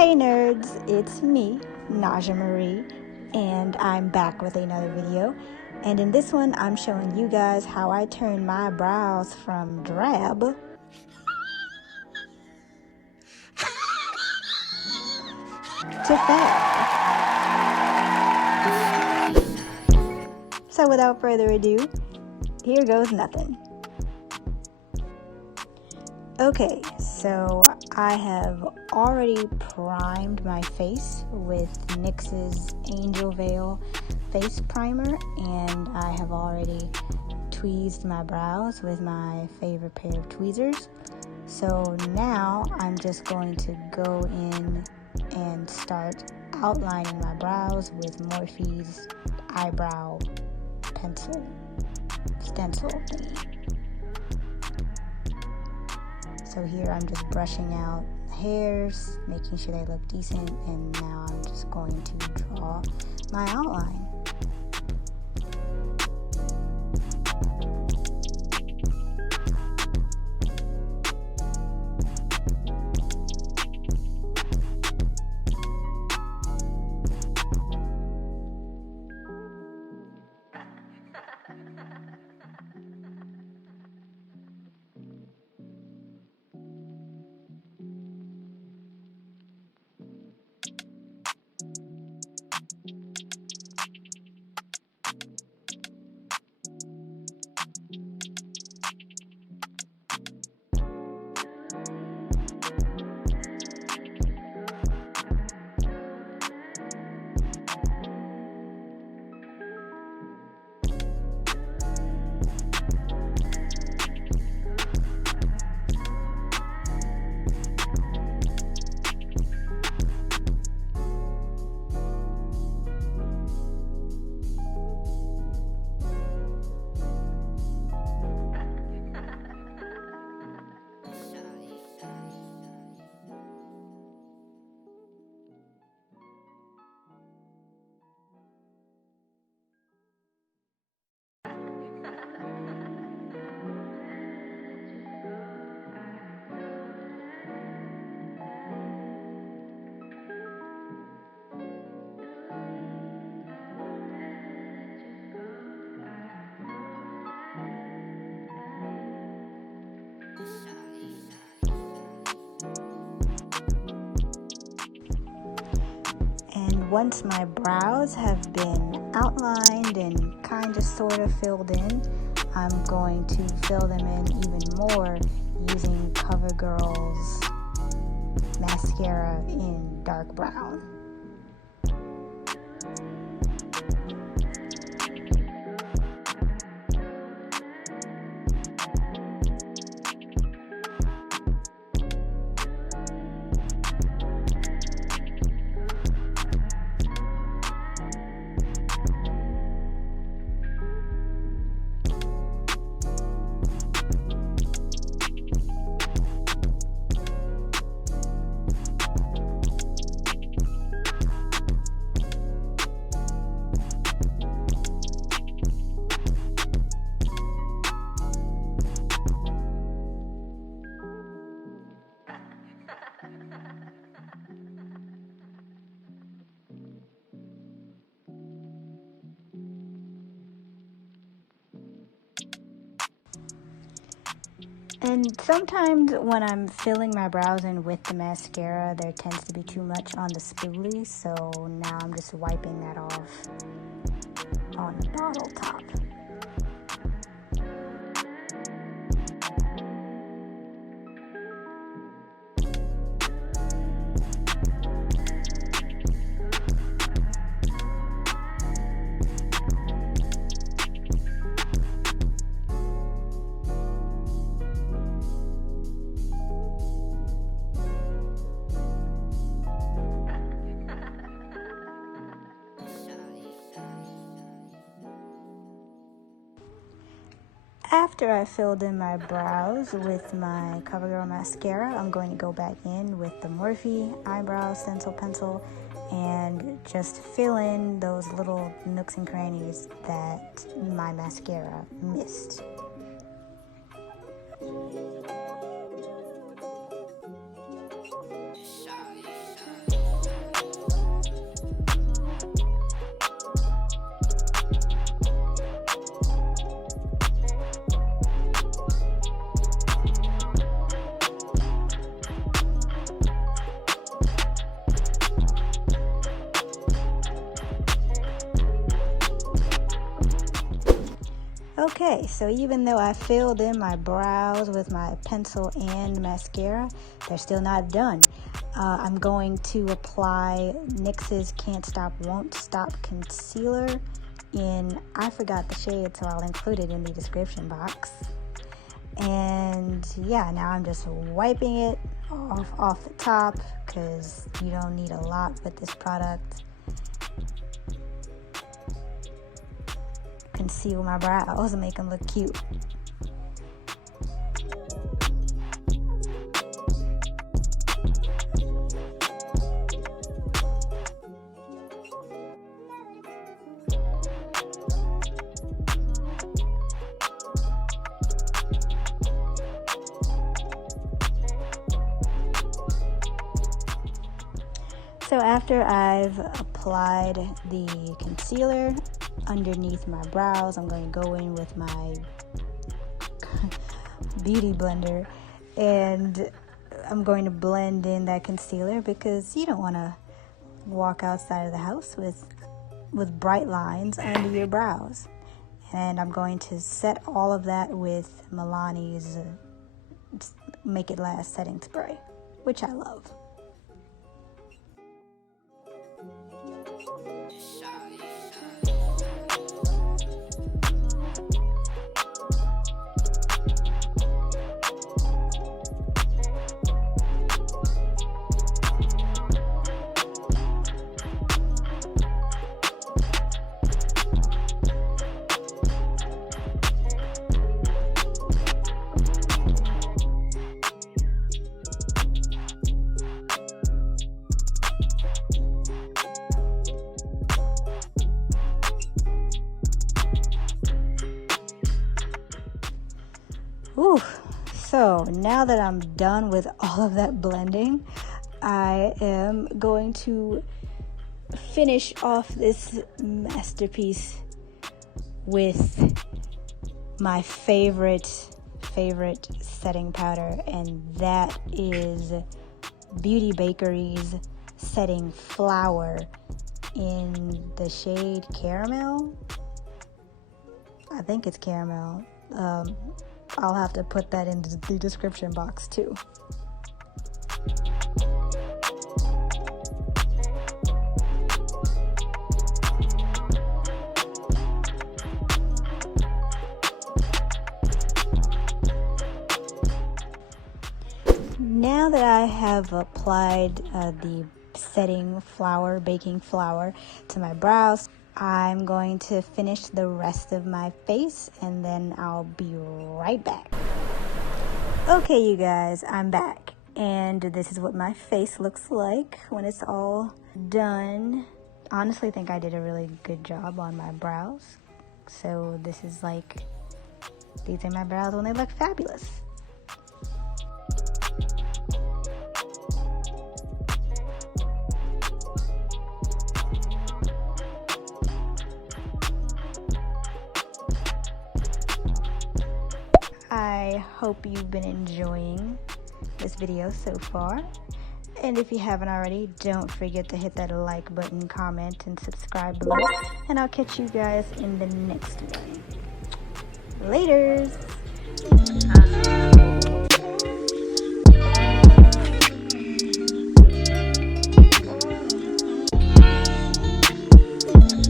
Hey nerds, it's me, Najah Marie, and I'm back with another video. And in this one, I'm showing you guys how I turn my brows from drab to FAB. So without further ado, here goes nothing. Okay, so I have already primed my face with NYX's Angel Veil face primer, and I have already tweezed my brows with my favorite pair of tweezers. So now I'm just going to go in and start outlining my brows with Morphe's eyebrow stencil thingy. So here I'm just brushing out hairs, making sure they look decent, and now I'm just going to draw my outline. And once my brows have been outlined and kind of sort of filled in, I'm going to fill them in even more using CoverGirl's mascara in dark brown. And sometimes when I'm filling my brows in with the mascara, there tends to be too much on the spoolie, so now I'm just wiping that off on the bottle top. After I filled in my brows with my CoverGirl mascara, I'm going to go back in with the Morphe eyebrow stencil pencil and just fill in those little nooks and crannies that my mascara missed. Okay, so even though I filled in my brows with my pencil and mascara, they're still not done. I'm going to apply NYX's Can't Stop Won't Stop concealer in, I forgot the shade, so I'll include it in the description box. And yeah, now I'm just wiping it off the top, because you don't need a lot with this product. Conceal my brows and make them look cute. So after I've applied the concealer underneath my brows, I'm going to go in with my beauty blender and I'm going to blend in that concealer, because you don't want to walk outside of the house with bright lines under your brows. And I'm going to set all of that with Milani's Make It Last setting spray, which I love. Ooh, so now that I'm done with all of that blending, I am going to finish off this masterpiece with my favorite setting powder, and that is Beauty Bakerie's Setting Flower in the shade Caramel. I think it's Caramel. I'll have to put that in the description box too. Now that I have applied the setting flour, baking flour to my brows, I'm going to finish the rest of my face and then I'll be right back. Okay, you guys, I'm back. And this is what my face looks like when it's all done. Honestly, think I did a really good job on my brows. So this is like, these are my brows when they look fabulous. I hope you've been enjoying this video so far. And if you haven't already, don't forget to hit that like button, comment, and subscribe below. And I'll catch you guys in the next one. Laters!